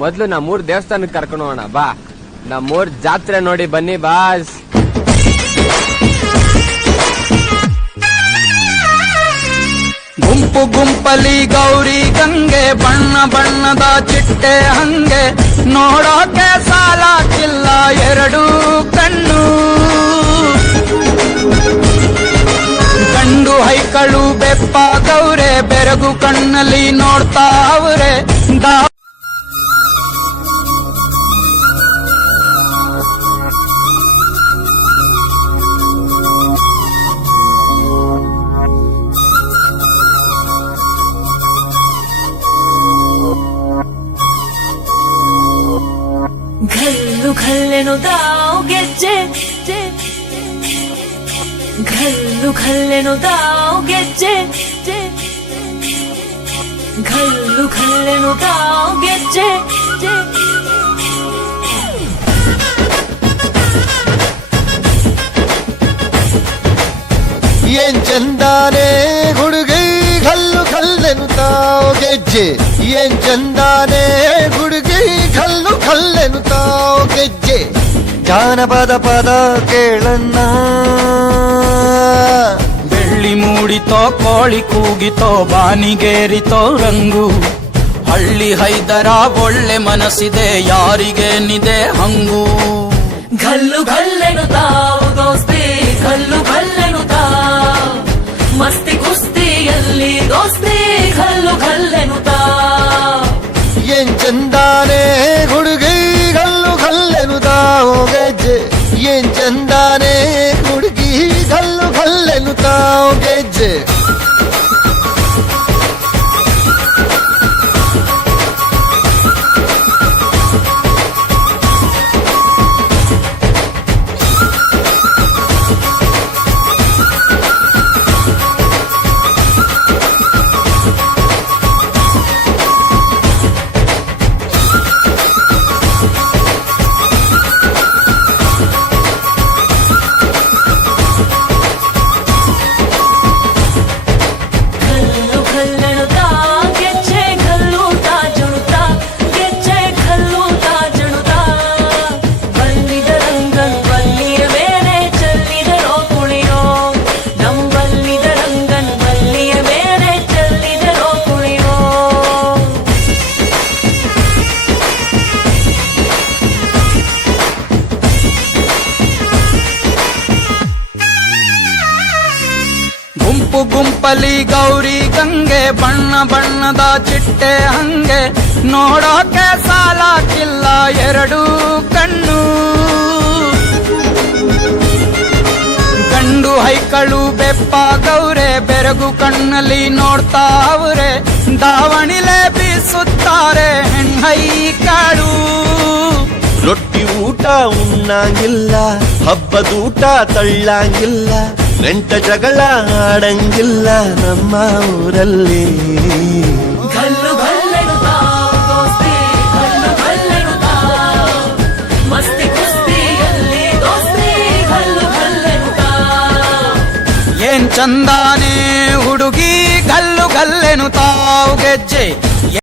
ಮೊದ್ಲು ನಮ್ಮೂರ್ ದೇವಸ್ಥಾನಕ್ಕೆ ಕರ್ಕೊಂಡು ಹೋಗೋಣ ಬಾ. ನಮ್ಮೂರ್ ಜಾತ್ರೆ ನೋಡಿ ಬನ್ನಿ ಬಾಸ್. ಗುಂಪು ಗುಂಪಲಿ ಗೌರಿ ಗಂಗೆ, ಬಣ್ಣ ಬಣ್ಣದ ಚಿಟ್ಟೆ ಹಂಗೆ, ನೋಡೋಕೆ ಸಾಲಾಕಿಲ್ಲ ಎರಡು ಕಣ್ಣು. ಗಂಡು ಹೈಕಳು ಬೆಪ್ಪಾಗವ್ರೆ, ಬೆರಗು ಕಣ್ಣಲ್ಲಿ ನೋಡ್ತಾವ್ರೆ. घल्लू घल्लेनु दाव ಗೆಜ್ಜೆ, घल्लू घल्लेनु दाव ಗೆಜ್ಜೆ, घल्लू घल्लेनु दाव ಗೆಜ್ಜೆ. ಏನ್ ಚಂದಾನೆ ಹುಡುಗಿ ಕಲ್ಲು ಕಲ್ಲೆನುತ್ತಾವ್ ಗೆಜ್ಜೆ, ಏನ್ ಚಂದಾನೆ ಹುಡುಗಿ ಕಲ್ಲು ಕಲ್ಲೆನುತ್ತಾವ್ ಗೆಜ್ಜೆ. ಜಾನಪದ ಪದ ಕೇಳನ್ನ, ಬೆಳ್ಳಿ ಮೂಡಿತೋ ಕೋಳಿ ಕೂಗಿತೋ, ಬಾನಿಗೇರಿತೋ ರಂಗು. ಹಳ್ಳಿ ಹೈದರ ಒಳ್ಳೆ ಮನಸ್ಸಿದೆ, ಯಾರಿಗೇನಿದೆ ಹಂಗು. घल्लू घल्लेनु दाव ದೋಸ್ತಿ, घल्लू घल्लेनु दाव ಮಸ್ತಿ ಕುಸ್ತಿಯಲ್ಲಿ ದೋಸ್ತಿ, घल्लू घल्लेनु दाव. ಏನ್ ಚಂದಾನೆ ಹುಡುಗಿ ಕಲ್ಲು ಕಲ್ಲೆನುತ್ತಾವ್ ಗೆಜ್ಜೆ, ಏನ್ ಚಂದಾನೆ ಹುಡುಗಿ ಕಲ್ಲು ಕಲ್ಲೆನುತ್ತಾವ್ ಗೆಜ್ಜೆ. ಗುಂಪು ಗುಂಪಲಿ ಗೌರಿ ಗಂಗೆ, ಬಣ್ಣ ಬಣ್ಣದ ಚಿಟ್ಟೆ ಹಂಗೆ, ನೋಡೋಕೆ ಸಾಲಾಕಿಲ್ಲ ಎರಡು ಕಣ್ಣು. ಗಂಡು ಹೈಕಳು ಬೆಪ್ಪಾಗವ್ರೆ, ಬೆರಗು ಕಣ್ಣಲ್ಲಿ ನೋಡ್ತಾವ್ರೆ. ದಾವಣಿಲೆ ಬೀಸುತ್ತಾರೆ ಹೆಣ್ಹೈಕಳು. ರೊಟ್ಟಿ ಊಟ ಉಣ್ಣಂಗಿಲ್ಲ, ಹಬ್ಬದೂಟ ತಳ್ಳಂಗಿಲ್ಲ, ನೆಂಟ ಜಗಳ ಆಡಂಗಿಲ್ಲ ನಮ್ಮ ಊರಲ್ಲಿ. घल्लू घल्लेनु दाव ದೋಸ್ತಿ, घल्लू घल्लेनु दाव ಮಸ್ತಿ ಕುಸ್ತಿಯಲ್ಲಿ ದೋಸ್ತಿ, घल्लू घल्लेनु दाव. ಏನ್ ಚಂದಾನೆ ಹುಡುಗಿ ಕಲ್ಲು ಕಲ್ಲೆನುತ್ತಾವ್ ಗೆಜ್ಜೆ,